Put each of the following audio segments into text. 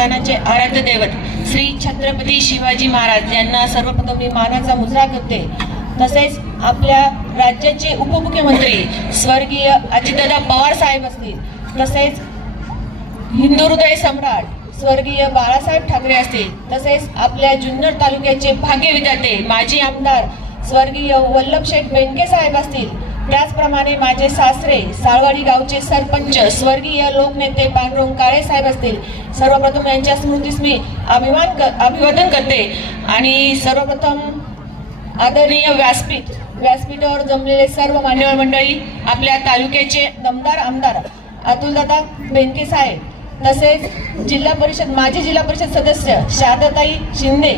संस्थानाचे आराध्य दैवत श्री छत्रपती शिवाजी महाराज यांना सर्वप्रथम मी मानाचा मुजरा करते। तसेच आपल्या राज्याचे उपमुख्यमंत्री स्वर्गीय अजितदादा पवार साहेब असतील, तसेच हिंदू हृदय सम्राट स्वर्गीय बाळासाहेब ठाकरे असतील, तसेच आपल्या जुन्नर तालुक्याचे भाग्य विधाते माजी आमदार स्वर्गीय वल्लभशेठ बेनके साहेब असतील, त्याचप्रमाणे माझे सासरे साळवाडी गावचे सरपंच स्वर्गीय लोकनेते पांडुरंग काळे साहेब असतील। सर्वप्रथम यांच्या स्मृतीस मी अभिवादन करते। आणि सर्वप्रथम आदरणीय व्यासपीठावर जमलेले सर्व मान्यवर मंडळी, आपल्या तालुक्याचे दमदार आमदार अतुलदादा बेनके साहेब, तसेच माजी जिल्हा परिषद सदस्य शारदाताई शिंदे,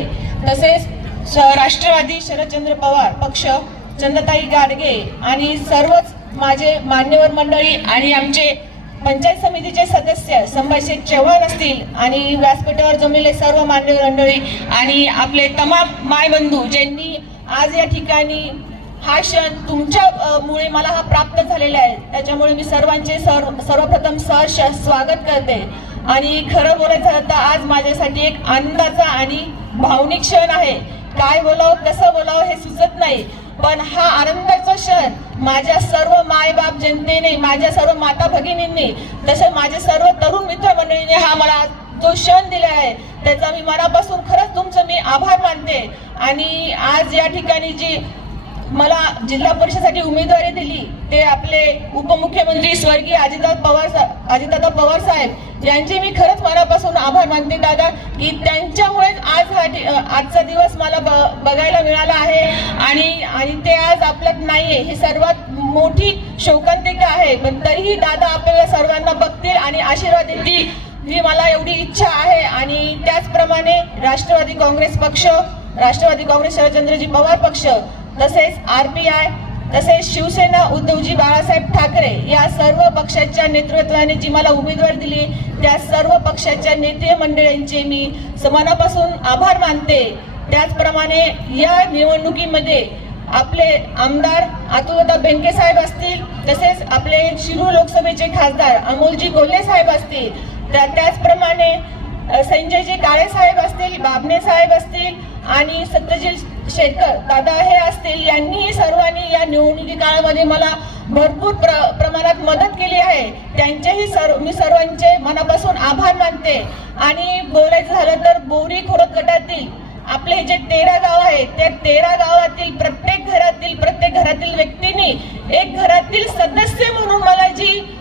तसेच राष्ट्रवादी शरदचंद्र पवार पक्ष चंद्रताई गाडगे आणि सर्वच माझे मान्यवर मंडळी आणि आमचे पंचायत समितीचे सदस्य संभाजी चव्हाण असतील आणि व्यासपीठावर जमलेले सर्व मान्यवर मंडळी आणि आपले तमाम मायबंधू ज्यांनी आज या ठिकाणी हा क्षण तुमच्यामुळे मला हा प्राप्त झालेला आहे, त्याच्यामुळे मी सर्वांचे सर्वप्रथम सहर्ष स्वागत करते। आणि खरं बोलायचं तर आज माझ्यासाठी एक आनंदाचा आणि भावनिक क्षण आहे। काय बोलावं कसं बोलावं हे सुचत नाही, पण हा आनंदाचा क्षण माझ्या सर्व मायबाप जनतेने, माझ्या सर्व माता भगिनींनी, तसेच माझे सर्व तरुण मित्र मंडळीने हा मला जो क्षण दिला आहे त्याचा मी मनापासून खरंच तुमचं मी आभार मानते। आणि आज या ठिकाणी जी मला जिल्हा परिषदेसाठी उमेदवारी दिली ते आपले उपमुख्यमंत्री स्वर्गीय अजितदादा पवार साहेब यांचे मी खरंच मनापासून आभार मानते दादा, की त्यांच्यामुळेच आजचा दिवस मला बघायला मिळाला आहे आणि ते आज आपल्यात नाहीये, ही सर्वात मोठी शोकांतिका आहे। पण तरीही दादा आपल्याला सर्वांना बघतील आणि आशीर्वाद देतील ही मला एवढी इच्छा आहे। आणि त्याचप्रमाणे राष्ट्रवादी काँग्रेस शरदचंद्रजी पवार पक्ष, तसेच RPI, तसेच शिवसेना उद्धवजी बाळासाहेब ठाकरे या सर्व पक्षाच्या नेतृत्वाने जी मला उमेदवारी दिली त्या सर्व पक्षाच्या नेते मंडळींचे मी मनापासून आभार मानते। त्याचप्रमाणे या निवडणुकीमध्ये आपले आमदार अतुलदादा बेनके साहेब असतील, तसेच आपले शिरूर लोकसभेचे खासदार अमोलजी कोल्हे साहेब असतील, त्याचप्रमाणे संजयजी काळे साहेब असतील, बाबणे साहेब असतील आणि सत्यजित शेखर दादा हे असतील, यांनी सर्वांनी या निवडणुकी काळामध्ये मला भरपूर प्रमाणात मदत केली आहे। त्यांचेही मी सर्वांचे मनापासून आभार मानते। आणि बोलायचं झालं तर बोरी खोरत गटातील आपले जे 13 गाव आहेत त्या 13 गावातील प्रत्येक घरातील व्यक्तींनी एक घरातील सदस्य म्हणून मला जी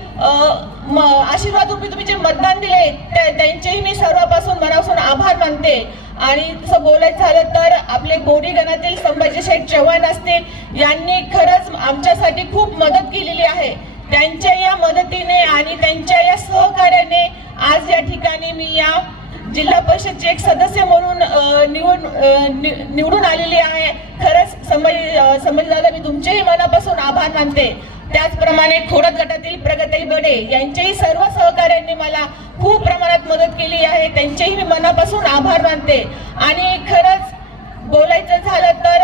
आशीर्वाद रूपी तुम्ही जे मतदान दिले त्यांचेही मी सर्वांपासून मनापासून आभार मानते। आणि तसं बोलायचं झालं तर आपले बोरी गणातील संभाजी चव्हाण असतील, यांनी खरंच आमच्यासाठी खूप मदत केलेली आहे। त्यांच्या या मदतीने आणि त्यांच्या या सहकार्याने आज या ठिकाणी मी या जिल्हा परिषदचे एक सदस्य म्हणून निवडून आलेली आहे। खरंच संभाजी दादा मी तुमचेही मनापासून आभार मानते। त्याचप्रमाणे खोडद गटातील प्रगती बडे यांचेही सर्व सहकार्यांनी मला खूप प्रमाणात मदत केली आहे, त्यांचेही मी मनापासून आभार मानते। आणि खरंच बोलायचं झालं तर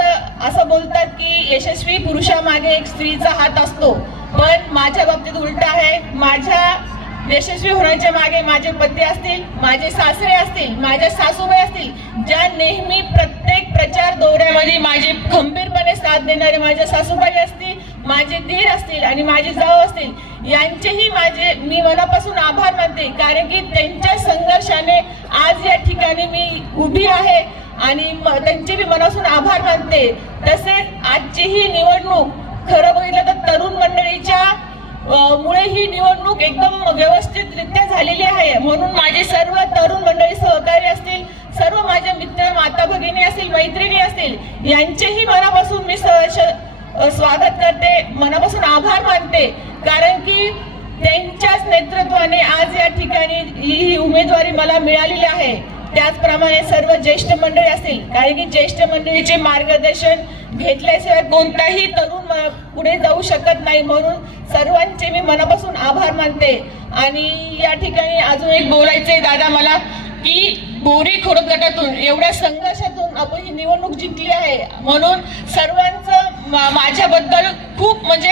असं बोलतात की यशस्वी पुरुषामागे एक स्त्रीचा हात असतो, पण माझ्या बाबतीत उलट आहे। माझ्या यशस्वी होण्याच्या मागे माझे पती असतील, माझे सासरे असतील, माझ्या सासूबाई असतील, ज्या नेहमी प्रत्येक प्रचार दौऱ्यामध्ये माझे खंबीरपणे साथ देणारे माझ्या सासूबाई असतील, माझे दीर असतील आणि माझे जाऊ असतील, यांचेही मी मनापासून आभार मानते। कारण की त्यांच्या संघर्षाने आज या ठिकाणी मी उभी आहे आणि त्यांचे मी मनापासून आभार मानते। तसेच आजची ही निवडणूक खरं बघितलं तर तरुण मंडळीच्या मुळे ही निवडणूक एकदम व्यवस्थितरित्या झालेली आहे। म्हणून माझे सर्व तरुण मंडळी सहकारी असतील, सर्व माझे मित्र माता भगिनी असतील, मैत्रिणी असतील, यांचेही मनापासून मी स्वागत करते, मनापासून आभार मानते। कारण की त्यांच्याच नेतृत्वाने आज या ठिकाणी ही उमेदवारी मला मिळालेली आहे। त्याचप्रमाणे सर्व ज्येष्ठ मंडळी असतील, कारण की ज्येष्ठ मंडळीचे मार्गदर्शन घेतल्याशिवाय कोणताही तरुण पुढे जाऊ शकत नाही, म्हणून सर्वांचे मी मनापासून आभार मानते। आणि या ठिकाणी अजून एक बोलायचंय दादा मला, की बोरी खोडद गटातून एवढ्या संघर्षातून आपण ही निवडणूक जिंकली आहे, म्हणून सर्वांचं माझ्याबद्दल खूप म्हणजे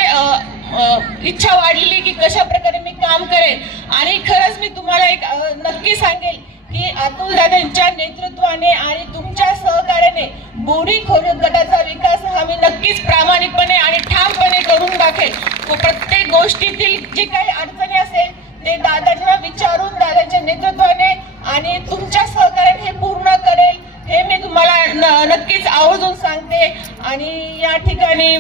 इच्छा वाढलेली की कशा प्रकारे मी काम करेन। आणि खरंच मी तुम्हाला एक नक्की सांगेल की अतुल दादांच्या नेतृत्वाने आणि तुमच्या सहकार्याने बोरी खोरे गटाचा विकास हा मी नक्कीच प्रामाणिकपणे आणि ठामपणे करून दाखवेल. प्रत्येक गोष्टीतील जी काही अडचणी असेल ते दादांना विचारून दादांच्या नेतृत्वाने आणि तुमच्या सहकार्याने हे पूर्ण करेल हे मी तुम्हाला नक्कीच आवर्जून सांगते. आणि या ठिकाणी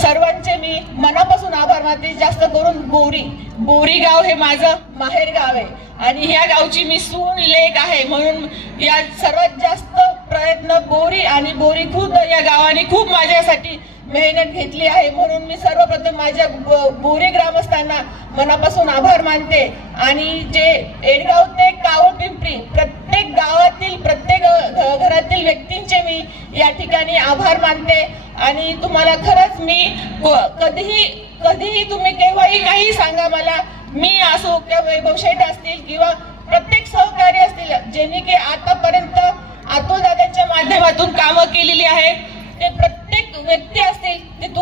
सर्वांचे मी मनापासून आभार मानते. जास्त करून बोरी गाव हे माझं माहेर गाव आहे आणि ह्या गावची मी सून लेक आहे, म्हणून या सर्वात जास्त प्रयत्न बोरी आणि बोरी खुर्द या गावाने खूप माझ्यासाठी मेहनत घेतली आहे. म्हणून मी सर्वप्रथम माझ्या बोरी ग्रामस्थांना मनापासून आभार मानते. आणि जे एडगाव ते कावळ पिंपरी प्रत्येक गावातील प्रत्येक घरातील व्यक्तींचे मी या ठिकाणी आभार मानते. आणि तुम्हाला खरंच मी कधीही तुम्ही केव्हाही काही सांगा मला, मी असो किंवा वैभव शेठ असतील किंवा प्रत्येक सहकारी असतील ज्यांनी की आतापर्यंत अतुल दादांच्या माध्यमातून कामं केलेली आहे, ते प्रत्येक व्यक्ती असतील ते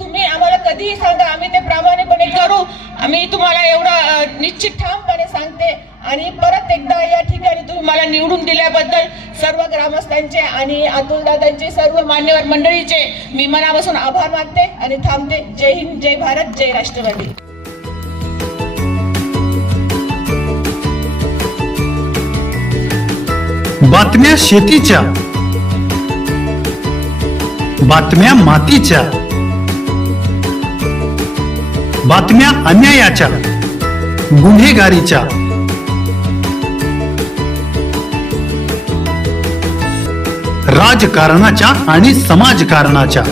तुम्ही आम्हाला कधीही सांगा, आम्ही ते प्रामाणिकपणे करू. आम्ही तुम्हाला एवढं निश्चित ठामपणे सांगते. आणि परत एकदा या ठिकाणी तुम्ही मला निवडून दिल्याबद्दल सर्व ग्रामस्थांचे आणि अतुल दादांचे सर्व मान्यवर मंडळीचे मी मनापासून आभार मानते आणि थांबते. जय हिंद, जय भारत, जय राष्ट्रवादी. बातम्या शेतीच्या, बातम्या मातीच्या, बातम्या अन्यायाच्या, गुन्हेगारीच्या, राजकारणाच्या आणि समाजकारणाच्या,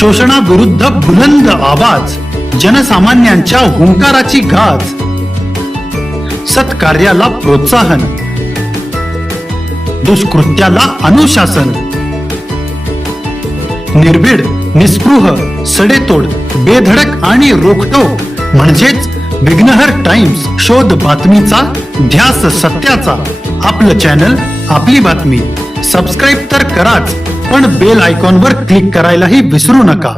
शोषणाविरुद्ध बुलंद आवाज, जनसामान्यांच्या हुंकाराची गाज, सत्कार्याला प्रोत्साहन, दुष्कृत्याला अनुशासन, निर्भीड, निस्पृह, सडेतोड, बेधडक आणि रोखटोक म्हणजेच विघ्नहर टाइम्स. शोध बातमीचा, ध्यास सत्याचा. आपलं चॅनल, आपली बातमी. सबस्क्राईब तर कराच, पण बेल आयकॉनवर क्लिक करायलाही विसरू नका.